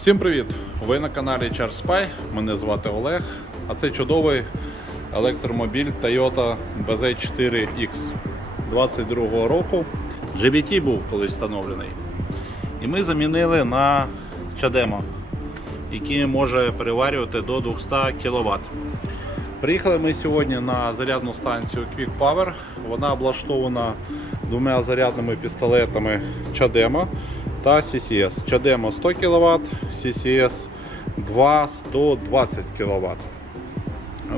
Всім привіт! Ви на каналі Charge Spy. Мене звати Олег, а це чудовий електромобіль Toyota BZ4X 22 року. GBT був колись встановлений. І ми замінили на Чадемо, який може переварювати до 200 кВт. Приїхали ми сьогодні на зарядну станцію Quick Power. Вона облаштована двома зарядними пістолетами Чадема та CCS. Чадемо 100 кВт, CCS 2 120 кВт.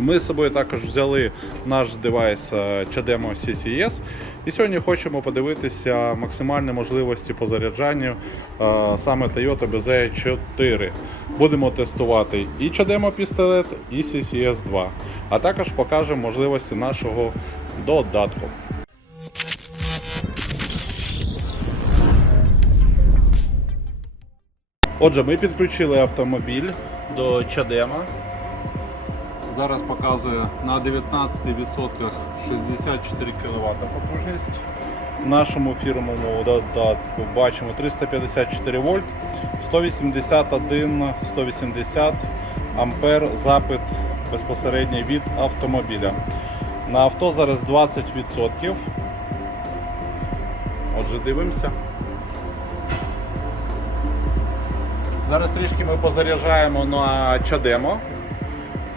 Ми з собою також взяли наш девайс е, Чадемо CCS. І сьогодні хочемо подивитися максимальні можливості по заряджанню е, саме Toyota BZ4. Будемо тестувати і Чадемо пістолет, і CCS 2. А також покажемо можливості нашого додатку. Отже, ми підключили автомобіль до Чадема. Зараз показує на 19% 64 кВт потужність. В нашому фірмовому додатку бачимо 354 вольт, 181 180 ампер запит безпосередньо від автомобіля. На авто зараз 20%. Отже, дивимося. Зараз трішки ми позаряджаємо на Чадемо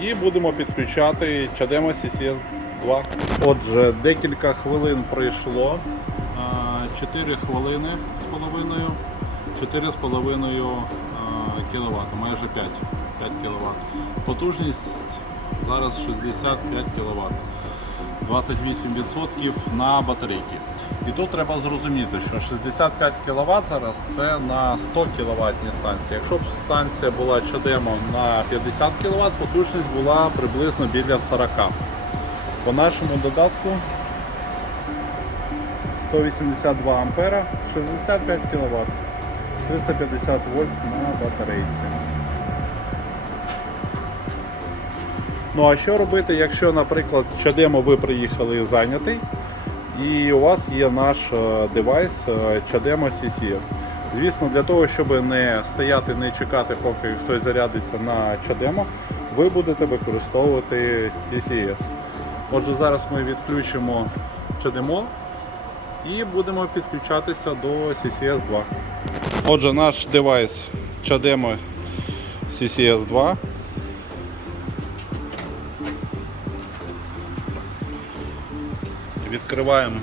і будемо підключати Чадемо CCS 2. Отже, декілька хвилин пройшло. 4 хвилини з половиною, 4,5 кВт, майже 5, 5 кВт. Потужність зараз 65 кВт. 28% на батарейки. І тут треба зрозуміти, що 65 кВт зараз це на 100 кВт станції. Якщо б станція була чадемо на 50 кВт, потужність була приблизно біля 40. По нашому додатку 182 ампера, 65 кВт, 350 вольт на батарейці. Ну а що робити, якщо, наприклад, Чадемо ви приїхали зайнятий і у вас є наш е, девайс е, Чадемо CCS. Звісно, для того, щоб не стояти, не чекати, поки хтось зарядиться на Чадемо, ви будете використовувати CCS. Отже, зараз ми відключимо Чадемо і будемо підключатися до CCS 2. Отже, наш девайс Чадемо CCS 2. Відкриваємо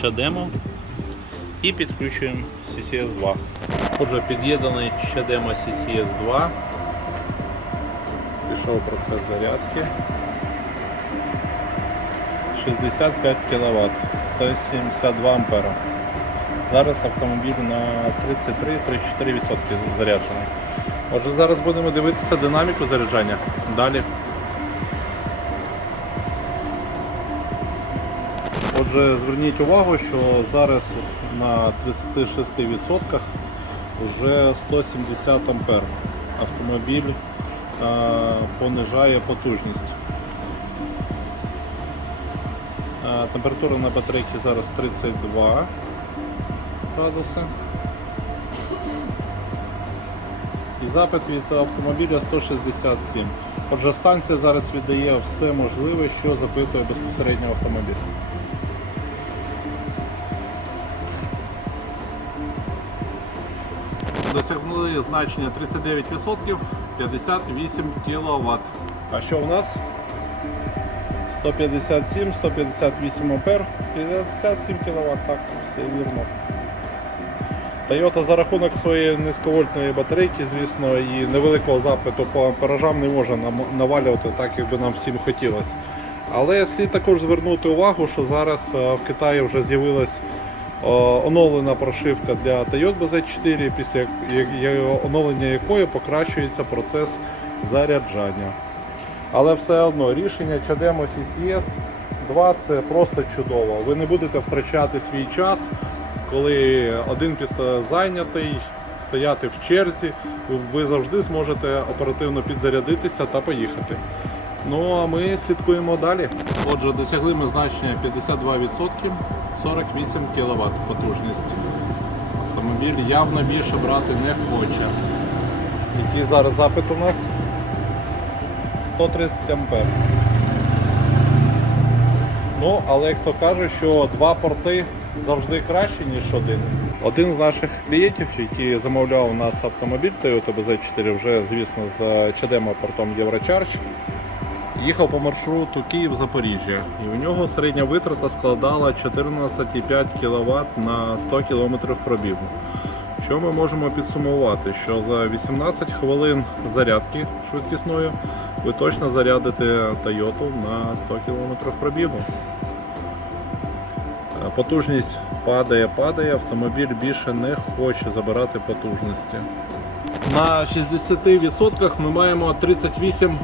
Чадемо і підключуємо CCS 2. Отже, під'єднаний Чадемо CCS 2. Пішов процес зарядки. 65 кВт, 172 ампера. Зараз автомобіль на 33-34% заряджений. Отже, зараз будемо дивитися динаміку заряджання. Далі. Отже, зверніть увагу, що зараз на 36% вже 170 ампер. Автомобіль понижає потужність. Температура на батарейці зараз 32 градуси. І запит від автомобіля 167. Отже, станція зараз віддає все можливе, що запитує безпосередньо автомобіль. Досягнули значення 39%, 58 кВт. А що у нас? 157, 158 ампер, 57 кВт, так, все вірно. Toyota за рахунок своєї низьковольтної батарейки, звісно, і невеликого запиту по амперажам не може навалювати так, як би нам всім хотілося. Але слід також звернути увагу, що зараз е, в Китаї вже з'явилась оновлена прошивка для Toyota BZ4, після оновлення якої покращується процес заряджання. Але все одно рішення Чадемо CCS 2 це просто чудово. Ви не будете втрачати свій час, коли один пістолет зайнятий, стояти в черзі. Ви завжди зможете оперативно підзарядитися та поїхати. Ну а ми слідкуємо далі. Отже, досягли ми значення 52%, 48 кВт потужність. Автомобіль явно більше брати не хоче. Який зараз запит у нас? 130 ампер. Ну, але як то каже, що два порти завжди краще, ніж один. Один з наших клієнтів, який замовляв у нас автомобіль Toyota BZ4, вже, звісно, з CDM портом Eurocharge, їхав по маршруту Київ-Запоріжжя. І у нього середня витрата складала 14,5 кВт на 100 км пробігу. Що ми можемо підсумувати? Що за 18 хвилин зарядки швидкісної ви точно зарядите Toyota на 100 км пробігу. Е, Потужність падає, падає, автомобіль більше не хоче забирати потужності. На 60% ми маємо 38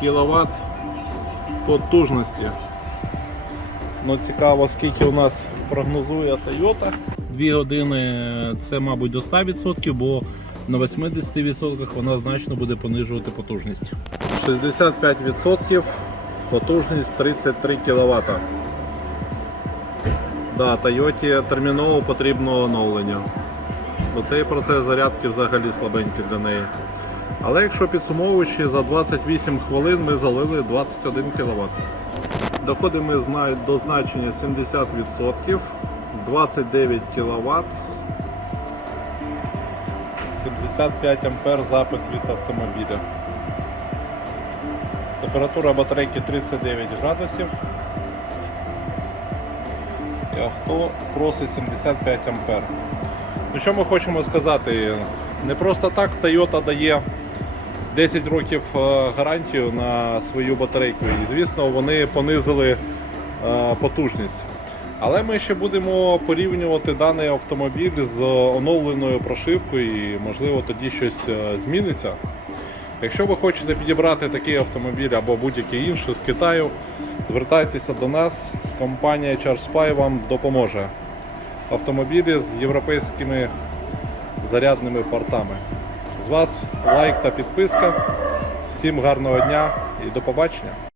кВт потужності. Ну, цікаво, скільки у нас прогнозує Toyota. 2 години це, мабуть, до 100%, бо на 80% вона значно буде понижувати потужність. 65% потужність 33 кВт. Да, Toyota терміново потрібно оновлення. Бо цей процес зарядки взагалі слабенький для неї. Але якщо підсумовуючи, за 28 хвилин ми залили 21 кВт. Доходимо ми до значення 70%, 29 кВт, 75 ампер запит від автомобіля. Температура батарейки 39 градусів. І авто просить 75 ампер. Ну, що ми хочемо сказати? Не просто так Toyota дає 10 років е, гарантію на свою батарейку. І звісно, вони понизили е, потужність. Але ми ще будемо порівнювати даний автомобіль з оновленою прошивкою і можливо тоді щось е, зміниться. Якщо ви хочете підібрати такий автомобіль або будь-який інший з Китаю, звертайтеся до нас, компанія ChargeSpy вам допоможе. Автомобілі з європейськими зарядними портами. Вас лайк та підписка. Всім гарного дня і до побачення.